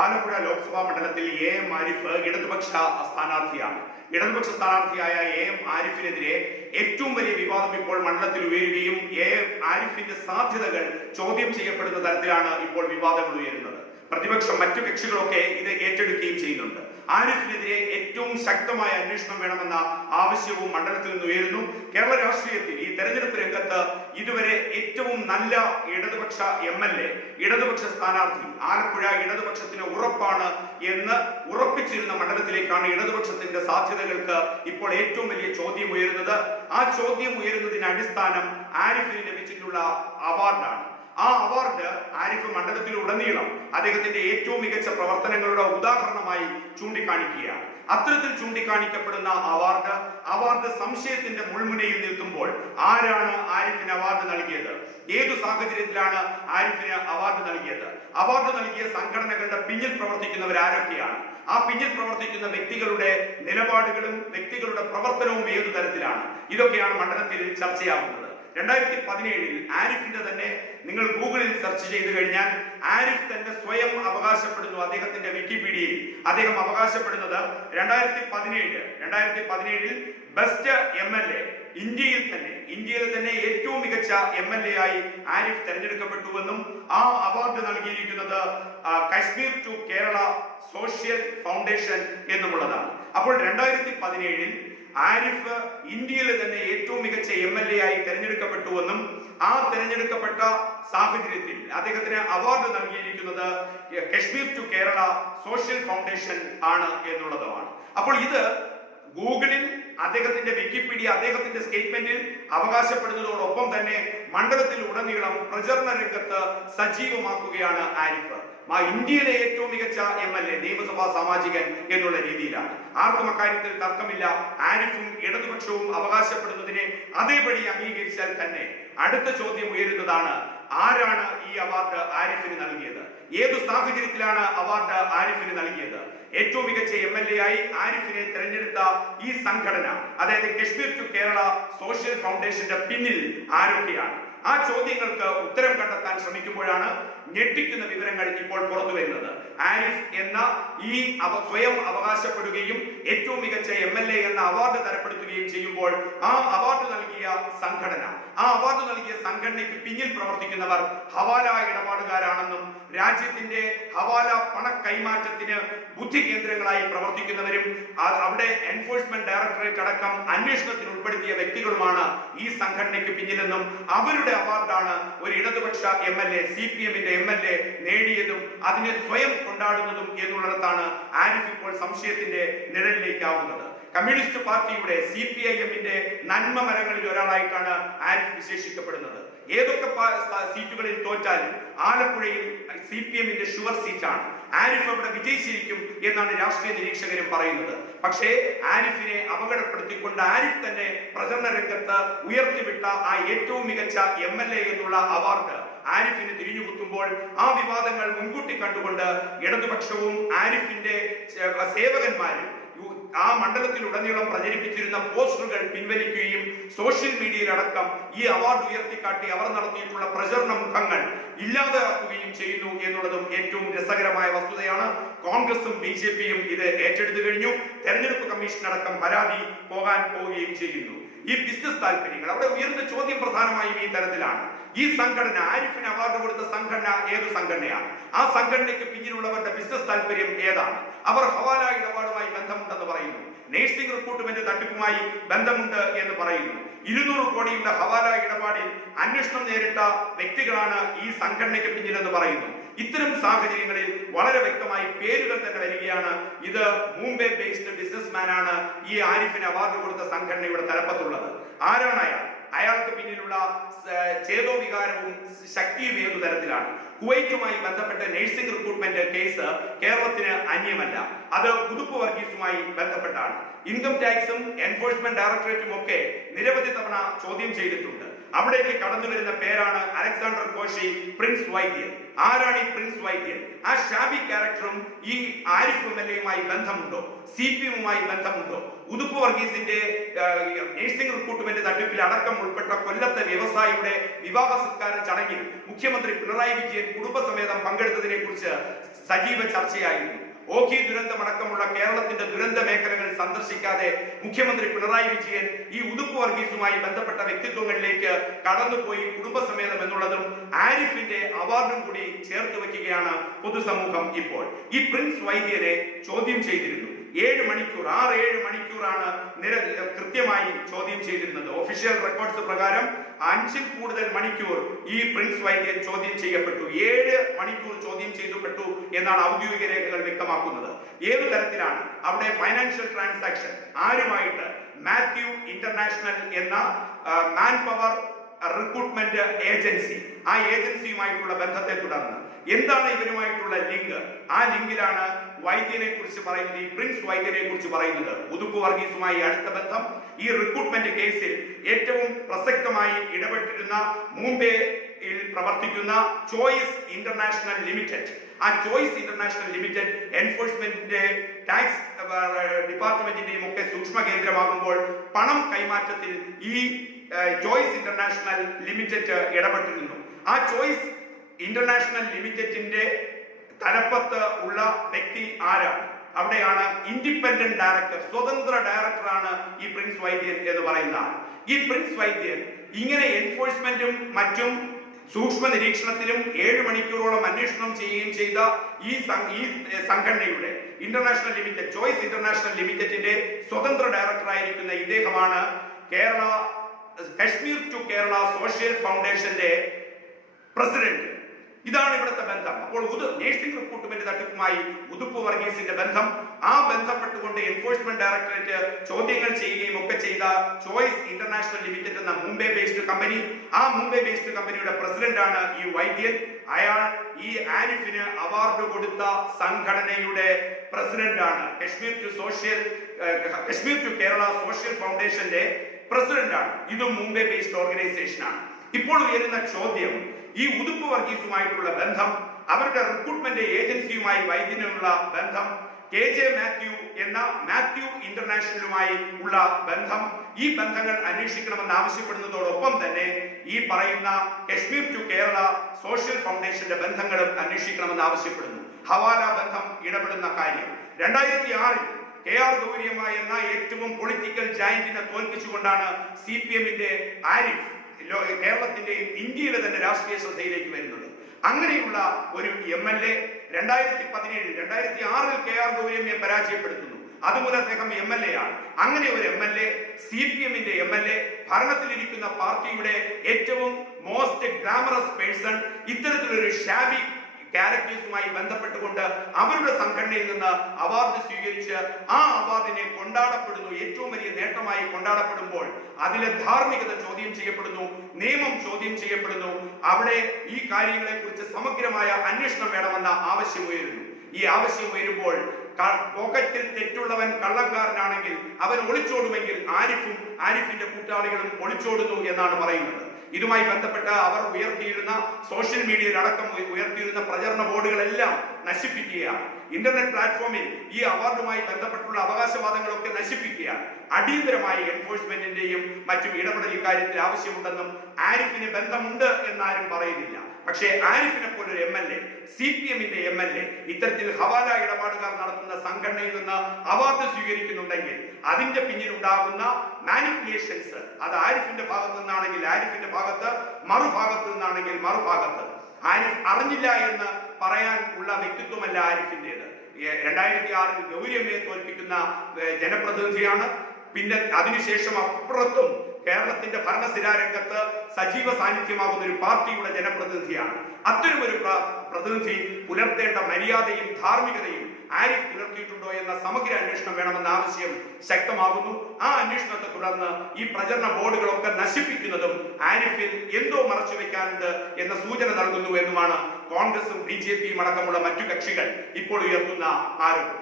ആലപ്പുഴ ലോക്സഭാ മണ്ഡലത്തിൽ A M Arif ഇടതുപക്ഷ സ്ഥാനാർത്ഥിയാണ്. ഇടതുപക്ഷ സ്ഥാനാർത്ഥിയായ എ എം ആരിഫിനെതിരെ ഏറ്റവും വലിയ വിവാദം ഇപ്പോൾ മണ്ഡലത്തിൽ ഉയരുകയും എ എം ആരിഫിന്റെ സാധ്യതകൾ ചോദ്യം ചെയ്യപ്പെടുന്ന തരത്തിലാണ് ഇപ്പോൾ വിവാദങ്ങൾ ഉയരുന്നത്. പ്രതിപക്ഷം മറ്റു കക്ഷികളൊക്കെ ഇത് ഏറ്റെടുക്കുകയും ചെയ്യുന്നുണ്ട്. ആരിഫിനെതിരെ ഏറ്റവും ശക്തമായ അന്വേഷണം വേണമെന്ന ആവശ്യവും മണ്ഡലത്തിൽ നിന്ന് ഉയരുന്നു. കേരള രാഷ്ട്രീയത്തിൽ ഈ തെരഞ്ഞെടുപ്പ് രംഗത്ത് ഇതുവരെ ഏറ്റവും നല്ല ഇടതുപക്ഷ എം എൽ എ ഇടതുപക്ഷ സ്ഥാനാർത്ഥി ആലപ്പുഴ ഇടതുപക്ഷത്തിന് ഉറപ്പാണ് എന്ന് ഉറപ്പിച്ചിരുന്ന മണ്ഡലത്തിലേക്കാണ് ഇടതുപക്ഷത്തിന്റെ സാധ്യതകൾക്ക് ഇപ്പോൾ ഏറ്റവും വലിയ ചോദ്യം ഉയരുന്നത്. ആ ചോദ്യം ഉയരുന്നതിന് അടിസ്ഥാനം ആരിഫിന് ലഭിച്ചിട്ടുള്ള അവാർഡാണ്. ആ അവാർഡ് ആരിഫ് മണ്ഡലത്തിലുടനീളം അദ്ദേഹത്തിന്റെ ഏറ്റവും മികച്ച പ്രവർത്തനങ്ങളുടെ ഉദാഹരണമായി ചൂണ്ടിക്കാണിക്കുകയാണ്. അത്തരത്തിൽ ചൂണ്ടിക്കാണിക്കപ്പെടുന്ന അവാർഡ് അവാർഡ് സംശയത്തിന്റെ മുൾമുനയിൽ നിൽക്കുമ്പോൾ ആരാണ് ആരിഫിന് അവാർഡ് നൽകിയത്? ഏതു സാഹചര്യത്തിലാണ് ആരിഫിന് അവാർഡ് നൽകിയത്? അവാർഡ് നൽകിയ സംഘടനകളുടെ പിന്നിൽ പ്രവർത്തിക്കുന്നവർ ആരൊക്കെയാണ്? ആ പിന്നിൽ പ്രവർത്തിക്കുന്ന വ്യക്തികളുടെ നിലപാടുകളും വ്യക്തികളുടെ പ്രവർത്തനവും ഏതു തരത്തിലാണ്? ഇതൊക്കെയാണ് മണ്ഡലത്തിൽ ചർച്ചയാകുന്നത് രണ്ടായിരത്തി പതിനേഴിൽ ആരിഫിന്റെ തന്നെ നിങ്ങൾ ഗൂഗിളിൽ സെർച്ച് ചെയ്ത് കഴിഞ്ഞാൽ ആരിഫ് തന്നെ സ്വയം അവകാശപ്പെടുന്നു അദ്ദേഹത്തിന്റെ വിക്കിപീഡിയയിൽ. അദ്ദേഹം അവകാശപ്പെടുന്നത് രണ്ടായിരത്തി പതിനേഴ് രണ്ടായിരത്തി പതിനേഴിൽ ബെസ്റ്റ് എം എൽ എ. ഇന്ത്യയിൽ തന്നെ ഇന്ത്യയിൽ തന്നെ ഏറ്റവും മികച്ച എം എൽ എ ആയി ആരിഫ് തെരഞ്ഞെടുക്കപ്പെട്ടുവെന്നും ആ അവാർഡ് നൽകിയിരിക്കുന്നത് Kashmir to Kerala social foundation എന്നുമുള്ളതാണ്. അപ്പോൾ രണ്ടായിരത്തി പതിനേഴിൽ ആരിഫ് ഇന്ത്യയിലെ തന്നെ ഏറ്റവും മികച്ച എം എൽ എ ആയി തെരഞ്ഞെടുക്കപ്പെട്ടുവെന്നും ആ തെരഞ്ഞെടുക്കപ്പെട്ട സാഹചര്യത്തിൽ അദ്ദേഹത്തിന് അവാർഡ് നൽകിയിരിക്കുന്നത് Kashmir to Kerala social foundation ആണ് എന്നുള്ളതുമാണ്. അപ്പോൾ ഇത് ഗൂഗിളിൽ അദ്ദേഹത്തിന്റെ വിക്കിപീഡിയ അദ്ദേഹത്തിന്റെ സ്റ്റേറ്റ്മെന്റിൽ അവകാശപ്പെടുന്നതോടൊപ്പം തന്നെ മണ്ഡലത്തിൽ ഉടനീളം പ്രചരണ രംഗത്ത് സജീവമാക്കുകയാണ് ആരിഫ്. ആ ഇന്ത്യയിലെ ഏറ്റവും മികച്ച എം എൽ എ നിയമസഭാ സാമാജികൻ എന്നുള്ള രീതിയിലാണ്. ആർക്കും അക്കാര്യത്തിൽ തർക്കമില്ല. ആരിഫും ഇടതുപക്ഷവും അവകാശപ്പെടുന്നതിനെ അതേപടി അംഗീകരിച്ചാൽ തന്നെ അടുത്ത ചോദ്യം ഉയരുന്നതാണ് ആരാണ് ഈ അവാർഡ് ആരിഫിന് നൽകിയത്? ഏത് സാഹചര്യത്തിലാണ് അവാർഡ് ആരിഫിന് നൽകിയത്? ഏറ്റവും മികച്ച എം എൽ എ ആയി ആരിഫിനെ തെരഞ്ഞെടുത്ത ഈ സംഘടന അതായത് കശ്മീർ ടു കേരള സോഷ്യൽ ഫൗണ്ടേഷന്റെ പിന്നിൽ ആരൊക്കെയാണ്? ആ ചോദ്യങ്ങൾക്ക് ഉത്തരം കണ്ടെത്താൻ ശ്രമിക്കുമ്പോഴാണ് ഞെട്ടിക്കുന്ന വിവരങ്ങൾ ഇപ്പോൾ പുറത്തു വരുന്നത്. ആരിഫ് എന്ന ഈ സ്വയം അവകാശപ്പെടുകയും ഏറ്റവും മികച്ച എം എൽ എ എന്ന അവാർഡ് തരപ്പെടുത്തുകയും ചെയ്യുമ്പോൾ ആ അവാർഡ് നൽകിയ സംഘടന ആ അവാർഡ് നൽകിയ സംഘടനയ്ക്ക് പിന്നിൽ പ്രവർത്തിക്കുന്നവർ ഹവാല ഇടപാടുകാരാണെന്നും രാജ്യത്തിന്റെ ഹവാല പണ കൈമാറ്റത്തിന് ബുദ്ധി കേന്ദ്രങ്ങളായി പ്രവർത്തിക്കുന്നവരും അവിടെ എൻഫോഴ്സ്മെന്റ് ഡയറക്ടറേറ്റ് അടക്കം അന്വേഷണത്തിന് ഉൾപ്പെടുത്തിയ വ്യക്തികളുമാണ് ഈ സംഘടനയ്ക്ക് പിന്നിലെന്നും അവരുടെ അവാർഡാണ് ഒരു ഇടതുപക്ഷ M L A C P എമ്മിന്റെ എം എൽ എ നേടിയതും അതിനെ സ്വയം കൊണ്ടാടുന്നതും എന്നുള്ളിടത്താണ് ആരിഫ് ഇപ്പോൾ സംശയത്തിന്റെ നിഴലിലേക്കാവുന്നത്. കമ്മ്യൂണിസ്റ്റ് പാർട്ടിയുടെ സി പി ഐ എമ്മിന്റെ നന്മ മരങ്ങളിൽ ഒരാളായിട്ടാണ് ആരിഫ് വിശേഷിക്കപ്പെടുന്നത്. ഏതൊക്കെ സീറ്റുകളിൽ തോറ്റാലും ആലപ്പുഴയിൽ സി പി എമ്മിന്റെ ഷുവർ സീറ്റാണ്. ആരിഫ് അവിടെ വിജയിച്ചിരിക്കും എന്നാണ് രാഷ്ട്രീയ നിരീക്ഷകരും പറയുന്നത്. പക്ഷേ ആരിഫിനെ അപകടപ്പെടുത്തിക്കൊണ്ട് ആരിഫ് തന്നെ പ്രചരണ രംഗത്ത് ഉയർത്തിവിട്ട ആ ഏറ്റവും മികച്ച എം എന്നുള്ള അവാർഡ് ആരിഫിന് തിരിഞ്ഞുകുത്തുമ്പോൾ ആ വിവാദങ്ങൾ മുൻകൂട്ടി കണ്ടുകൊണ്ട് ഇടതുപക്ഷവും ആരിഫിന്റെ സേവകന്മാരും ആ ആ മണ്ഡലത്തിലുടനീളം പ്രചരിപ്പിച്ചിരുന്ന പോസ്റ്ററുകൾ പിൻവലിക്കുകയും സോഷ്യൽ മീഡിയയിലടക്കം ഈ അവാർഡ് ഉയർത്തിക്കാട്ടി അവർ നടത്തിയിട്ടുള്ള പ്രചരണ മുഖങ്ങൾ ഇല്ലാതാക്കുകയും ചെയ്യുന്നു എന്നുള്ളതും ഏറ്റവും രസകരമായ വസ്തുതയാണ്. കോൺഗ്രസും ബി ജെ പിയും ഇത് ഏറ്റെടുത്തു കഴിഞ്ഞു. തെരഞ്ഞെടുപ്പ് കമ്മീഷൻ അടക്കം പരാതി പോകാൻ പോവുകയും ചെയ്യുന്നു. ഈ ബിസിനസ് താല്പര്യങ്ങൾ. അവിടെ ഉയർന്ന ചോദ്യം പ്രധാനമായും ഈ തരത്തിലാണ്. ഈ സംഘടന ആരിഫിന് അവാർഡ് കൊടുത്ത സംഘടന ഏത് സംഘടനയാണ്? ആ സംഘടനയ്ക്ക് പിന്നിലുള്ളവരുടെ ബിസിനസ് താല്പര്യം ഏതാണ്? അവർ ഹവാല ഇടപാടുമായി ബന്ധമുണ്ടെന്ന് പറയുന്നു. നേഴ്സിംഗ് റിക്രൂട്ട്മെന്റ് തട്ടിപ്പുമായി ബന്ധമുണ്ട് എന്ന് പറയുന്നു. ഇരുന്നൂറ് കോടിയുടെ ഹവാല ഇടപാടിൽ അന്വേഷണം നേരിട്ട വ്യക്തികളാണ് ഈ സംഘടനയ്ക്ക് പിന്നിലെന്ന് പറയുന്നു. ഇത്തരം സാഹചര്യങ്ങളിൽ വളരെ വ്യക്തമായി പേരുകൾ തന്നെ വരികയാണ്. ഇത് മുംബൈ ബേസ്ഡ് ബിസിനസ്മാൻ ആണ് ഈ ആരിഫിന് അവാർഡ് കൊടുത്ത സംഘടനയുടെ തലപ്പത്തുള്ളത്. ആരാണ് അയാൾ? അയാൾക്ക് പിന്നിലുള്ള ചേതോ വികാരവും ശക്തിയും ഏതു തരത്തിലാണ്? കുവൈറ്റുമായി ബന്ധപ്പെട്ട നഴ്സിംഗ് റിക്രൂട്ട്മെന്റ് കേസ് കേരളത്തിന് അന്യമല്ല. അത് പുതുപ്പ് വർഗീസുമായി ബന്ധപ്പെട്ടാണ്. ഇൻകം ടാക്സും എൻഫോഴ്സ്മെന്റ് ഡയറക്ടറേറ്റും ഒക്കെ നിരവധി തവണ ചോദ്യം ചെയ്തിട്ടുണ്ട്. അവിടേക്ക് കടന്നു വരുന്ന പേരാണ് അലക്സാണ്ടർ കോശി പ്രിൻസ് വൈദ്യൻ. ആരാണ് ഈ പ്രിൻസ് വൈദ്യൻ? ആ ഷാബി ക്യാരക്ടറും ഈ ആരിഫ് എം എൽ എയുമായി ബന്ധമുണ്ടോ? സി പി എമ്മുമായി ബന്ധമുണ്ടോ? ഉതുപ്പ് വർഗീസിന്റെ നഴ്സിംഗ് റിക്രൂട്ട്മെന്റ് തട്ടിപ്പിൽ അടക്കം ഉൾപ്പെട്ട കൊല്ലത്തെ വ്യവസായിയുടെ വിവാഹ സത്കാര ചടങ്ങിൽ മുഖ്യമന്ത്രി പിണറായി വിജയൻ കുടുംബസമേതം പങ്കെടുത്തതിനെ കുറിച്ച് സജീവ ചർച്ചയായിരുന്നു. ഓഖി ദുരന്തമടക്കമുള്ള കേരളത്തിന്റെ ദുരന്ത മേഖലകൾ സന്ദർശിക്കാതെ മുഖ്യമന്ത്രി പിണറായി വിജയൻ ഈ ഉതുപ്പ് വർഗീസുമായി ബന്ധപ്പെട്ട വ്യക്തിത്വങ്ങളിലേക്ക് കടന്നുപോയി കുടുംബസമേതം എന്നുള്ളതും ആരിഫിന്റെ അവാർഡും കൂടി ചേർത്ത് വെക്കുകയാണ് പൊതുസമൂഹം ഇപ്പോൾ. ഈ പ്രിൻസ് വൈദ്യരെ ചോദ്യം ചെയ്തിരുന്നു. ഏഴ് മണിക്കൂർ ആറ് ഏഴ് മണിക്കൂറാണ് നിര കൃത്യമായി ചോദ്യം ചെയ്തിരുന്നത്. ഒഫീഷ്യൽ റെക്കോർഡ്സ് പ്രകാരം അഞ്ചിൽ കൂടുതൽ മണിക്കൂർ ഈ പ്രിൻസ് വൈദ്യൻ ചോദ്യം ചെയ്യപ്പെട്ടു. ഏഴ് മണിക്കൂർ ചോദ്യം ചെയ്യപ്പെട്ടു എന്നാണ് ഔദ്യോഗിക രേഖകൾ വ്യക്തമാക്കുന്നത്. ഏത് തരത്തിലാണ്? അവിടെ ഫൈനാൻഷ്യൽ ട്രാൻസാക്ഷൻ ആരുമായിട്ട്? മാത്യു ഇന്റർനാഷണൽ എന്ന മാൻ പവർ റിക്രൂട്ട്മെന്റ് ഏജൻസി ആ ഏജൻസിയുമായിട്ടുള്ള ബന്ധത്തെ തുടർന്ന്. എന്താണ് ഇവരുമായിട്ടുള്ള ലിങ്ക്? ആ ലിങ്കിലാണ് വൈദ്യനെ കുറിച്ച് പറയുന്നത് ഈ പ്രിൻസ് വൈദ്യനെ കുറിച്ച് പറയുന്നത്. ഉതുപ്പ് വർഗീസുമായി അടുത്ത ബന്ധം. ഈ റിക്രൂട്ട്മെന്റ് കേസിൽ ഏറ്റവും പ്രസക്തമായി ഇടപെട്ടിരുന്ന മുംബൈയിൽ പ്രവർത്തിക്കുന്ന ചോയ്സ് ഇന്റർനാഷണൽ ലിമിറ്റഡ്. ആ ചോയ്സ് ഇന്റർനാഷണൽ ലിമിറ്റഡ് എൻഫോഴ്സ്മെന്റിന്റെ ടാക്സ് ഡിപ്പാർട്ട്മെന്റിന്റെയും ഒക്കെ സൂക്ഷ്മ കേന്ദ്രമാകുമ്പോൾ പണം കൈമാറ്റത്തിൽ ഈ ചോയ്സ് ഇന്റർനാഷണൽ ലിമിറ്റഡ് ഇടപെട്ടിരുന്നു. ആ ചോയ്സ് ഇന്റർനാഷണൽ ലിമിറ്റഡിന്റെ തലപ്പത്ത് ഉള്ള വ്യക്തി ആരാണ് അവിടെയാണ് ഇൻഡിപെൻഡന്റ് ഡയറക്ടർ സ്വതന്ത്ര ഡയറക്ടറാണ് ഈ പ്രിൻസ് വൈദ്യൻ എന്ന് പറയുന്ന ഈ പ്രിൻസ് വൈദ്യൻ ഇങ്ങനെ എൻഫോഴ്സ്മെന്റും മറ്റും സൂക്ഷ്മ നിരീക്ഷണത്തിലും ഏഴ് മണിക്കൂറോളം അന്വേഷണം ചെയ്യുകയും ചെയ്ത ഈ ഈ സംഘടനയുടെ ഇന്റർനാഷണൽ ലിമിറ്റഡ് ചോയ്സ് ഇന്റർനാഷണൽ ലിമിറ്റഡിന്റെ സ്വതന്ത്ര ഡയറക്ടറായിരിക്കുന്ന ഇദ്ദേഹമാണ് കേരള കശ്മീർ ടു കേരള സോഷ്യൽ ഫൗണ്ടേഷന്റെ പ്രസിഡന്റ്. ഇതാണ് ഇവിടുത്തെ ബന്ധം. അപ്പോൾ നേഴ്സിംഗ് റിക്രൂട്ട്മെന്റ് തട്ടിപ്പുമായി ഉതുപ്പ് വർഗീസിന്റെ ബന്ധം. ആ ബന്ധപ്പെട്ടുകൊണ്ട് എൻഫോഴ്സ്മെന്റ് ഡയറക്ടറേറ്റ് ചോദ്യങ്ങൾ ചെയ്യുകയും ഒക്കെ ചെയ്ത ചോയ്സ് ഇന്റർനാഷണൽ ലിമിറ്റഡ് എന്ന മുംബൈ ബേസ്ഡ് കമ്പനി ആ മുംബൈ ബേസ്ഡ് കമ്പനിയുടെ പ്രസിഡന്റ് ആണ് ഈ വൈദ്യൻ. അയാൾ ഈ ആരിഫിന് അവാർഡ് കൊടുത്ത സംഘടനയുടെ പ്രസിഡന്റ് ആണ് Kashmir to social Kashmir to Kerala social ഫൗണ്ടേഷന്റെ പ്രസിഡന്റ് ആണ് ഇതും മുംബൈ ബേസ്ഡ് ഓർഗനൈസേഷൻ ആണ്. ഇപ്പോൾ ഉയരുന്ന ചോദ്യം ഈ ഉതുപ്പ് വർഗീസുമായിട്ടുള്ള ബന്ധം അവരുടെ റിക്രൂട്ട്മെന്റ് ഏജൻസിയുമായി വൈദ്യനുള്ള ബന്ധം കെ ജെ മാത്യു എന്ന മാത്യു ഇന്റർനാഷണലുമായി ഉള്ള ബന്ധം ഈ ബന്ധങ്ങൾ അന്വേഷിക്കണമെന്ന് ആവശ്യപ്പെടുന്നതോടൊപ്പം തന്നെ ഈ പറയുന്ന കശ്മീർ ടു കേരള സോഷ്യൽ ഫൗണ്ടേഷന്റെ ബന്ധങ്ങളും അന്വേഷിക്കണമെന്ന് ആവശ്യപ്പെടുന്നു. ഹവാല ബന്ധം ഇടപെടുന്ന കാര്യം. രണ്ടായിരത്തി ആറിൽ കെ ആർ ഗൗരിയമ്മ എന്ന ഏറ്റവും പൊളിറ്റിക്കൽ ജയന്റിനെ തോൽപ്പിച്ചുകൊണ്ടാണ് സി പി എമ്മിന്റെ ആരിഫ് കേരളത്തിന്റെയും ഇന്ത്യയുടെ തന്നെ രാഷ്ട്രീയ ശ്രദ്ധയിലേക്ക് വരുന്നത്. അങ്ങനെയുള്ള ഒരു എം എൽ എ രണ്ടായിരത്തി പതിനേഴിൽ രണ്ടായിരത്തി ആറിൽ കെ ആർ പരാജയപ്പെടുത്തുന്നു. അതുമുതൽ അദ്ദേഹം എം എൽ എ ആണ്. അങ്ങനെ ഒരു M L A C P എമ്മിന്റെ എം എൽ എ ഭരണത്തിലിരിക്കുന്ന പാർട്ടിയുടെ ഏറ്റവും മോസ്റ്റ് ഗ്ലാമറസ് പേഴ്സൺ ഇത്തരത്തിലൊരു ഷാബി ക്യാരക്ടേഴ്സുമായി ബന്ധപ്പെട്ടുകൊണ്ട് അവരുടെ സംഘടനയിൽ നിന്ന് അവാർഡ് സ്വീകരിച്ച് ആ അവാർഡിനെ കൊണ്ടാടപ്പെടുന്നു. ഏറ്റവും വലിയ നേട്ടമായി കൊണ്ടാടപ്പെടുമ്പോൾ അതിലെ ധാർമ്മികത ചോദ്യം ചെയ്യപ്പെടുന്നു നിയമം ചോദ്യം ചെയ്യപ്പെടുന്നു. അവിടെ ഈ കാര്യങ്ങളെ കുറിച്ച് സമഗ്രമായ അന്വേഷണം വേണമെന്ന ആവശ്യം ഉയരുന്നു. ഈ ആവശ്യം ഉയരുമ്പോൾ പോക്കറ്റിൽ തെറ്റുള്ളവൻ കള്ളക്കാരനാണെങ്കിൽ അവൻ ഒളിച്ചോടുമെങ്കിൽ ആരിഫും ആരിഫിന്റെ കൂട്ടാളികളും ഒളിച്ചോടുന്നു എന്നാണ് പറയുന്നത്. ഇതുമായി ബന്ധപ്പെട്ട് അവർ ഉയർത്തിയിരുന്ന സോഷ്യൽ മീഡിയയിൽ അടക്കം ഉയർത്തിയിരുന്ന പ്രചരണ ബോർഡുകളെല്ലാം നശിപ്പിക്കുകയാണ്. ഇന്റർനെറ്റ് പ്ലാറ്റ്ഫോമിൽ ഈ അവാർഡുമായി ബന്ധപ്പെട്ടുള്ള അവകാശവാദങ്ങളൊക്കെ നശിപ്പിക്കുകയാണ്. അടിയന്തരമായി എൻഫോഴ്സ്മെന്റിന്റെയും മറ്റും ഇടപെടൽ ഇക്കാര്യത്തിൽ ആവശ്യമുണ്ടെന്നും ആരിഫിന് ബന്ധമുണ്ട് എന്നാരും പറയുന്നില്ല. പക്ഷേ ആരിഫിനെ പോലൊരു M L A C P എമ്മിന്റെ എം എൽ എ ഇത്തരത്തിൽ ഹവാല ഇടപാടുകാർ നടത്തുന്ന സംഘടനയിൽ നിന്ന് അവാർഡ് സ്വീകരിക്കുന്നുണ്ടെങ്കിൽ അതിന്റെ പിന്നിൽ ഉണ്ടാകുന്ന മാനിപ്പുലേഷൻസ് അത് ആരിഫിന്റെ ഭാഗത്ത് നിന്നാണെങ്കിൽ ആരിഫിന്റെ ഭാഗത്ത് മറുഭാഗത്ത് നിന്നാണെങ്കിൽ മറുഭാഗത്ത്. ആരിഫ് അറിഞ്ഞില്ല എന്ന് പറയാൻ ഉള്ള വ്യക്തിത്വമല്ല ആരിഫിന്റേത്. രണ്ടായിരത്തി ആറിൽ ഗൗരിയമ്മയെ തോൽപ്പിക്കുന്ന ജനപ്രതിനിധിയാണ്. പിന്നെ അതിനുശേഷം അപ്പുറത്തും കേരളത്തിന്റെ ഭരണസ്ഥിരാരംഗത്ത് സജീവ സാന്നിധ്യമാകുന്ന ഒരു പാർട്ടിയുടെ ജനപ്രതിനിധിയാണ്. അത്തരമൊരു പ്ര- പ്രതിനിധി പുലർത്തേണ്ട മര്യാദയും ധാർമ്മികതയും ആരിഫ് പുലർത്തിയിട്ടുണ്ടോ എന്ന സമഗ്ര അന്വേഷണം വേണമെന്ന ആവശ്യം ശക്തമാകുന്നു. ആ അന്വേഷണത്തെ തുടർന്ന് ഈ പ്രചരണ ബോർഡുകളൊക്കെ നശിപ്പിക്കുന്നതും ആരിഫിൽ എന്തോ മറച്ചു വെക്കാനുണ്ട് എന്ന സൂചന നൽകുന്നു എന്നുമാണ് കോൺഗ്രസും ബി ജെ പിയും അടക്കമുള്ള മറ്റു കക്ഷികൾ ഇപ്പോൾ ഉയർത്തുന്ന ആരോപണം.